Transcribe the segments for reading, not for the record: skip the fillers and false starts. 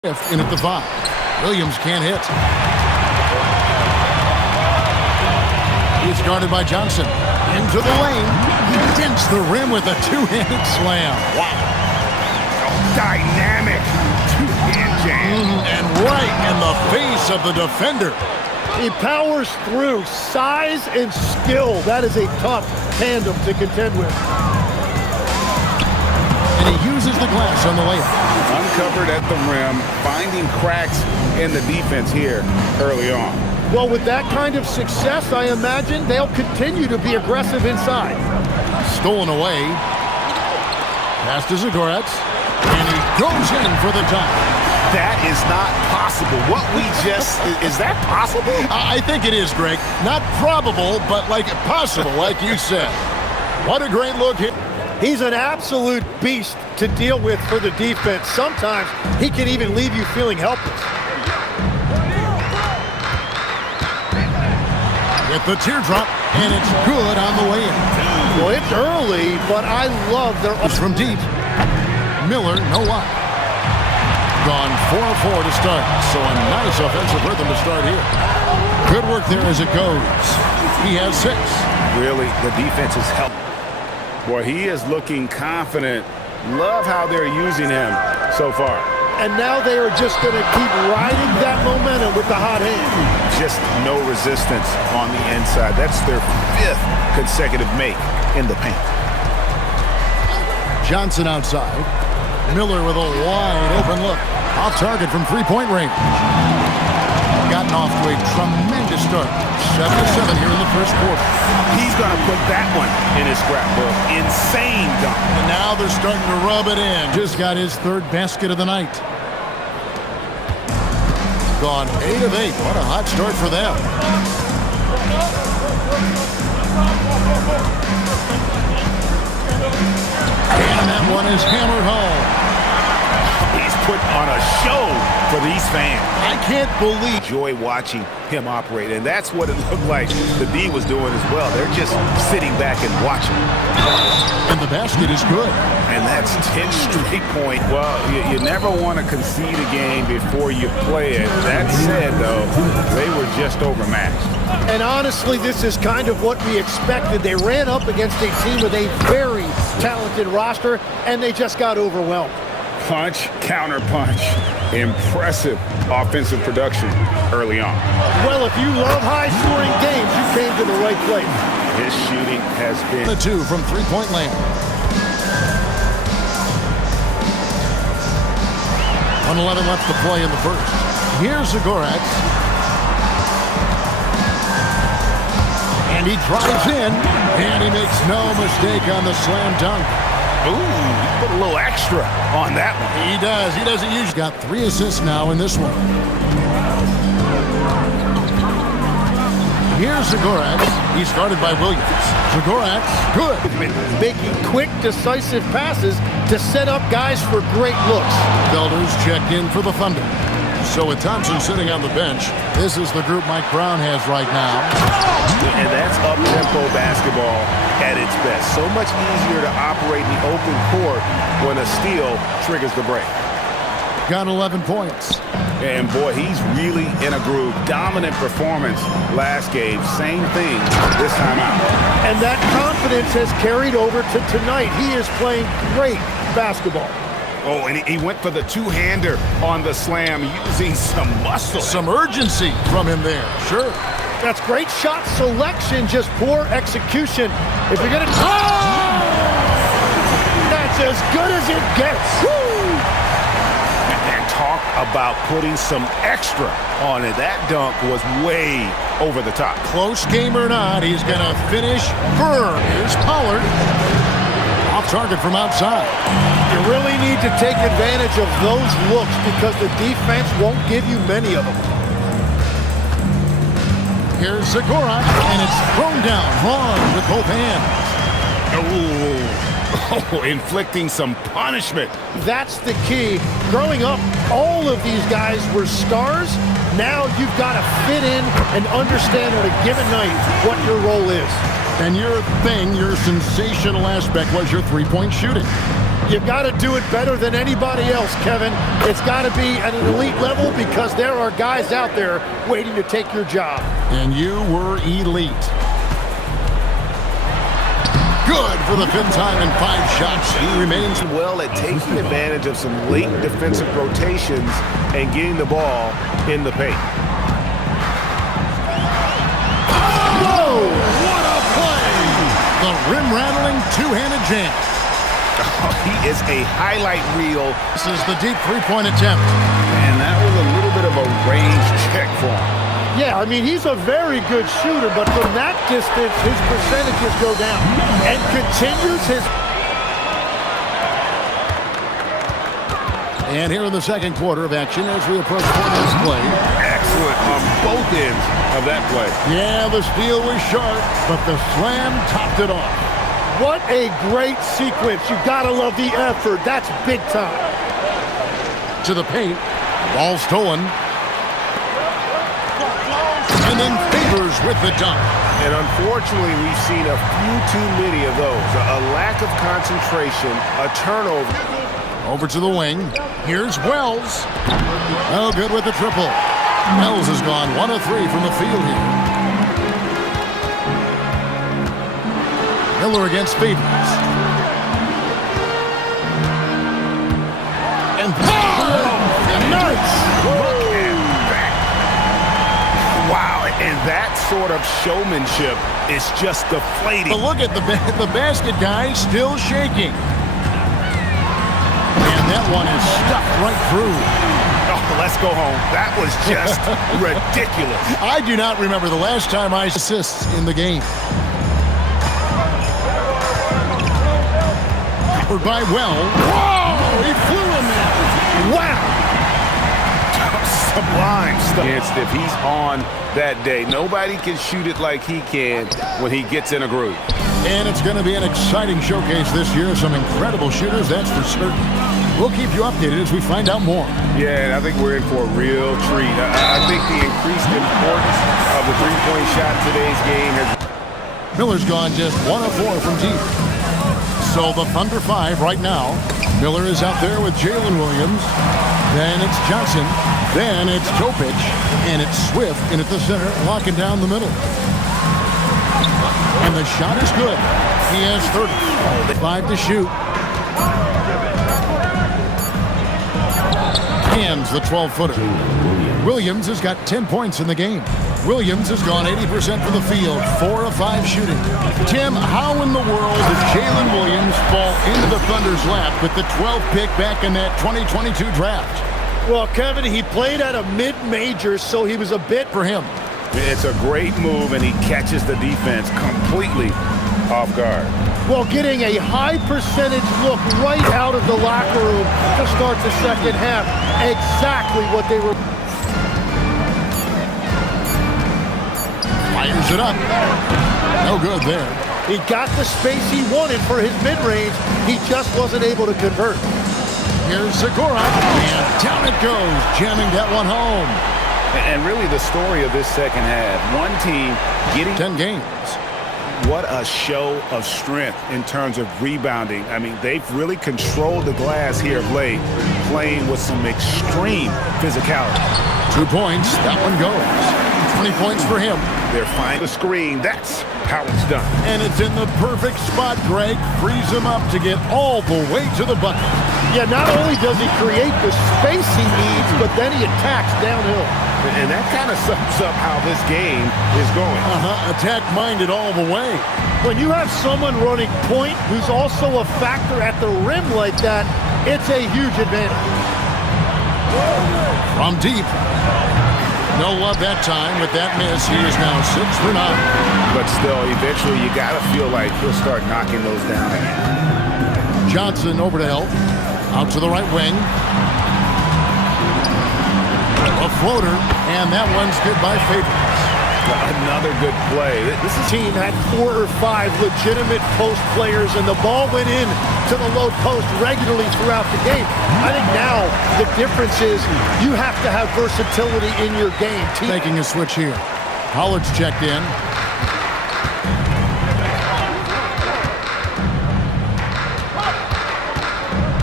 In at the 5. Williams can't hit. He's guarded by Johnson. Into the lane. He dents the rim with a two-handed slam. Wow. Dynamic two-hand jam. And right in the face of the defender. He powers through. Size and skill. That is a tough tandem to contend with. And he uses the glass on the layup. Uncovered at the rim, finding cracks in the defense here early on. Well, with that kind of success, I imagine they'll continue to be aggressive inside. Stolen away. Pass to Zagoretz. And he goes in for the tie. That is not possible. What we just... Is that possible? I think it is, Greg. Not probable, but like possible, like you said. What a great look here. He's an absolute beast to deal with for the defense. Sometimes he can even leave you feeling helpless. With the teardrop, and it's good on the way in. Well, it's early, but I love their... From deep. Miller, no luck. Gone 4-4 to start, so a nice offensive rhythm to start here. Good work there as it goes. He has 6. Really, the defense is helping. Boy, he is looking confident. Love how they're using him so far. And now they are just going to keep riding that momentum with the hot hand. Just no resistance on the inside. That's their 5th consecutive make in the paint. Johnson outside. Miller with a wide open look. Off target from three-point range. Gotten off to a tremendous start. 7-7 here in the first quarter. He's going to put that one in his scrapbook. Insane dunk. And now they're starting to rub it in. Just got his 3rd basket of the night. Gone 8 of 8. What a hot start for them. And that one is hammered home. He's put on a show for these fans. I can't believe. Enjoy watching him operate, and that's what it looked like the D was doing as well. They're just sitting back and watching. And the basket is good. And that's 10 straight points. Well, you never want to concede a game before you play it. That said, though, they were just overmatched. And honestly, this is kind of what we expected. They ran up against a team with a very talented roster, and they just got overwhelmed. Punch, counter punch. Impressive offensive production early on. Well, if you love high-scoring games, you came to the right place. His shooting has been... The 2 from three-point land. 1:11 left to play in the first. Here's Zagoretz. And he drives in, and he makes no mistake on the slam dunk. Ooh, he put a little extra on that one. He does. He doesn't usually. Got 3 assists now in this one. Here's Zagoretz. He's guarded by Williams. Zagoretz, good. Making quick, decisive passes to set up guys for great looks. Belders checked in for the Thunder. So with Thompson sitting on the bench, this is the group Mike Brown has right now. And that's up-tempo basketball at its best. So much easier to operate in the open court when a steal triggers the break. Got 11 points. And boy, he's really in a groove. Dominant performance last game. Same thing this time out. And that confidence has carried over to tonight. He is playing great basketball. Oh, and he went for the two-hander on the slam, using some muscle. Some urgency from him there. Sure. That's great shot selection, just poor execution. If you're going to... Oh! That's as good as it gets. Woo! And talk about putting some extra on it. That dunk was way over the top. Close game or not, he's going to finish firm. Here's Pollard. Off target from outside. You really need to take advantage of those looks because the defense won't give you many of them. Here's Zagoretz, and it's thrown down hard with both hands. Oh, inflicting some punishment. That's the key. Growing up, all of these guys were stars. Now you've got to fit in and understand on a given night what your role is. And your thing, your sensational aspect was your three-point shooting. You've got to do it better than anybody else, Kevin. It's got to be at an elite level because there are guys out there waiting to take your job. And you were elite. Good for the fifth time in 5 shots. He remains well at taking advantage of some late defensive rotations and getting the ball in the paint. Oh, what a play! The rim-rattling two-handed jam. Oh, he is a highlight reel. This is the deep three-point attempt. And that was a little bit of a range check for him. Yeah, I mean, he's a very good shooter, but from that distance, his percentages go down. And continues his... And here in the second quarter of action as we approach 4 minutes play. Excellent on both ends of that play. Yeah, the steal was sharp, but the slam topped it off. What a great sequence. You gotta love the effort. That's big time. To the paint. Ball stolen. And then Favors with the dunk. And unfortunately, we've seen a few too many of those. A lack of concentration, a turnover. Over to the wing. Here's Wells. Oh, good with the triple. Wells has gone 1 of 3 from the field here. Miller against Favors. And Nice! Look at that. Wow, and that sort of showmanship is just deflating. but look at the basket guy still shaking. And that one is stuffed right through. Oh, let's go home. That was just ridiculous. I do not remember the last time I assists in the game. Covered by Wells. Whoa! He flew in there. Wow! Sublime stuff. If he's on that day, nobody can shoot it like he can when he gets in a groove. And it's going to be an exciting showcase this year. Some incredible shooters, that's for certain. We'll keep you updated as we find out more. Yeah, and I think we're in for a real treat. I think the increased importance of the three-point shot in today's game has... Miller's gone just 1 of 4 from deep. So the Thunder 5 right now. Miller is out there with Jalen Williams. Then it's Johnson. Then it's Topic. And it's Swift in at the center, locking down the middle. And the shot is good. He has 30. 5 to shoot. Hands the 12-footer. Williams has got 10 points in the game. Williams has gone 80% from the field, 4 of 5 shooting. Tim, how in the world did Jalen Williams fall into the Thunder's lap with the 12th pick back in that 2022 draft? Well, Kevin, he played at a mid-major, so he was a bit For him. It's a great move, and he catches the defense completely off guard. well, getting a high percentage look right out of the locker room to start the second half. Exactly what they were. Fires it up. No good there. He got the space he wanted for his mid-range. He just wasn't able to convert. Here's Segura, and down it goes, jamming that one home. And really the story of this second half, one team getting 10 games. What a show of strength in terms of rebounding. I mean, they've really controlled the glass here of late, playing with some extreme physicality. 2 points, that one goes. 20 points for him. They're finding the screen. That's how it's done. And it's in the perfect spot, Greg. Frees him up to get all the way to the bucket. Yeah, not only does he create the space he needs, but then he attacks downhill. And that kind of sums up how this game is going. Attack-minded all the way. When you have someone running point who's also a factor at the rim like that, it's a huge advantage. From deep. No love that time with that miss. He is now 6 for 9. But still, eventually you got to feel like he'll start knocking those down. Johnson over to help. Out to the right wing. A floater, and that one's good by Favors. Another good play. This team had 4 or 5 legitimate post players, and the ball went in to the low post regularly throughout the game. I think now the difference is you have to have versatility in your game. Making a switch here. Pollard's checked in.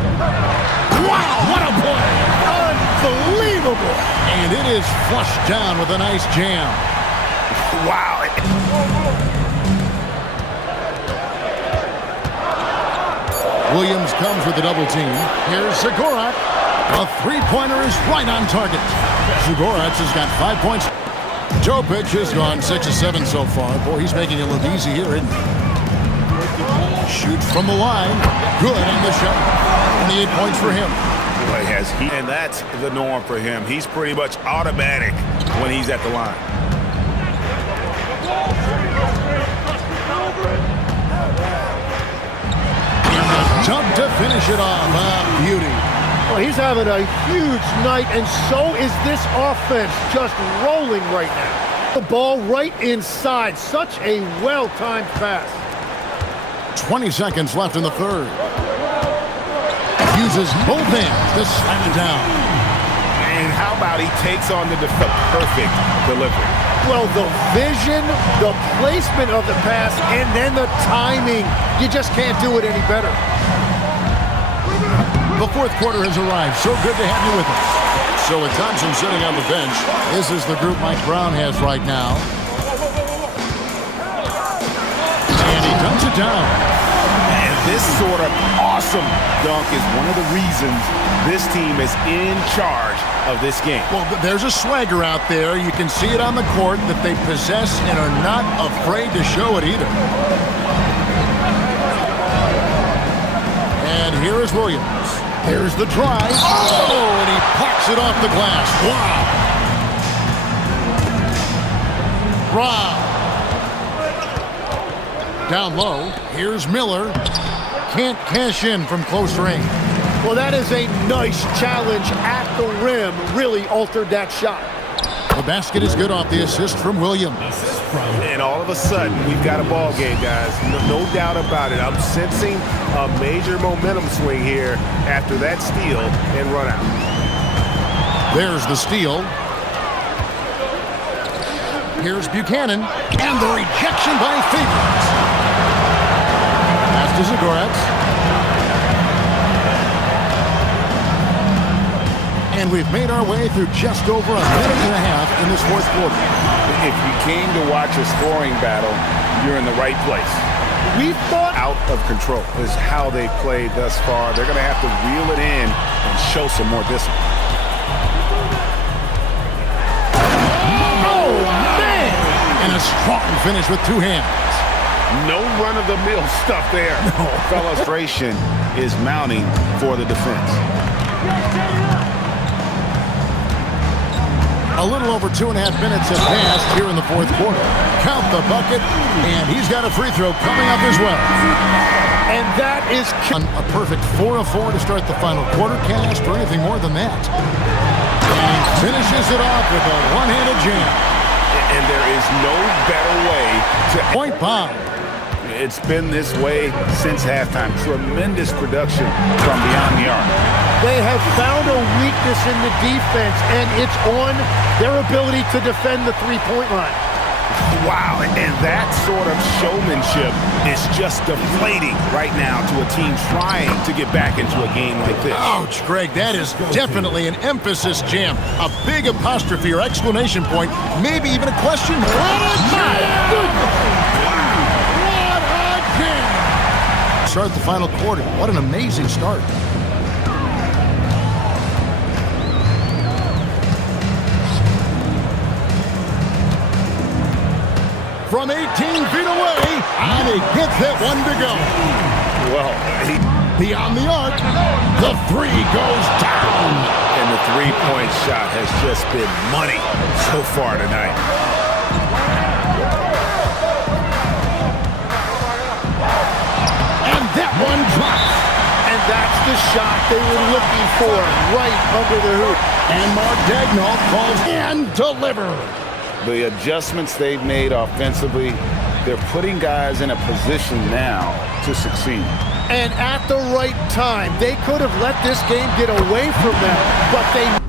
boy. And it is flushed down with a nice jam. Wow. Williams comes with a double team. Here's Zagorak. A three-pointer is right on target. Zagorak has got 5 points. Topic has gone 6 of 7 so far. Boy, he's making it look easy here, isn't he? Shoots from the line. Good on the shot. 28 points for him. Boy, has he, and that's the norm for him. He's pretty much automatic when he's at the line. Jump to finish it off. Beauty. Well, he's having a huge night, and so is this offense, just rolling right now. The ball right inside. Such a well-timed pass. 20 seconds left in the third. Uses both hands to slam it down. And how about he takes on the perfect delivery? Well, the vision, the placement of the pass, and then the timing. You just can't do it any better. The fourth quarter has arrived. So good to have you with us. So with Thompson sitting on the bench, this is the group Mike Brown has right now. And he dumps it down. And this sort of awesome dunk is one of the reasons this team is in charge of this game. Well, there's a swagger out there. You can see it on the court that they possess and are not afraid to show it either. And here is Williams. Here's the drive. Oh, and he pops it off the glass. Wow. Down low. Here's Miller. Can't cash in from close range. Well, that is a nice challenge at the rim. Really altered that shot. The basket is good off the assist from Williams. And all of a sudden, we've got a ball game, guys. No doubt about it. I'm sensing a major momentum swing here after that steal and run out. There's the steal. Here's Buchanan. And the rejection by Favors. Pass to Zagorak. And we've made our way through just over a minute and a half in this fourth quarter. If you came to watch a scoring battle, you're in the right place. We thought out of control is how they played thus far. They're going to have to reel it in and show some more discipline. oh, man! And a strong finish with two hands. No run-of-the-mill stuff there. No. Frustration is mounting for the defense. A little over 2.5 minutes have passed here in the fourth quarter. Count the bucket, and he's got a free throw coming up as well. And that is a perfect 4 of 4 to start the final quarter cast or anything more than that. And he finishes it off with a one-handed jam. And there is no better way to point bomb. It's been this way since halftime. Tremendous production from beyond the arc. They have found a weakness in the defense, and it's on their ability to defend the three-point line. Wow, and that sort of showmanship is just deflating right now to a team trying to get back into a game like this. Ouch, Greg, that is definitely an emphasis jam. A big apostrophe or exclamation point, maybe even a question mark. My goodness! Start the final quarter. What an amazing start. From 18 feet away, and he gets that one to go. Well, beyond the arc, the three goes down. And the three-point shot has just been money so far tonight. That one drops. And that's the shot they were looking for, right under the hoop. And Mark Daigneault calls and delivers. The adjustments they've made offensively, they're putting guys in a position now to succeed. And at the right time, they could have let this game get away from them, but they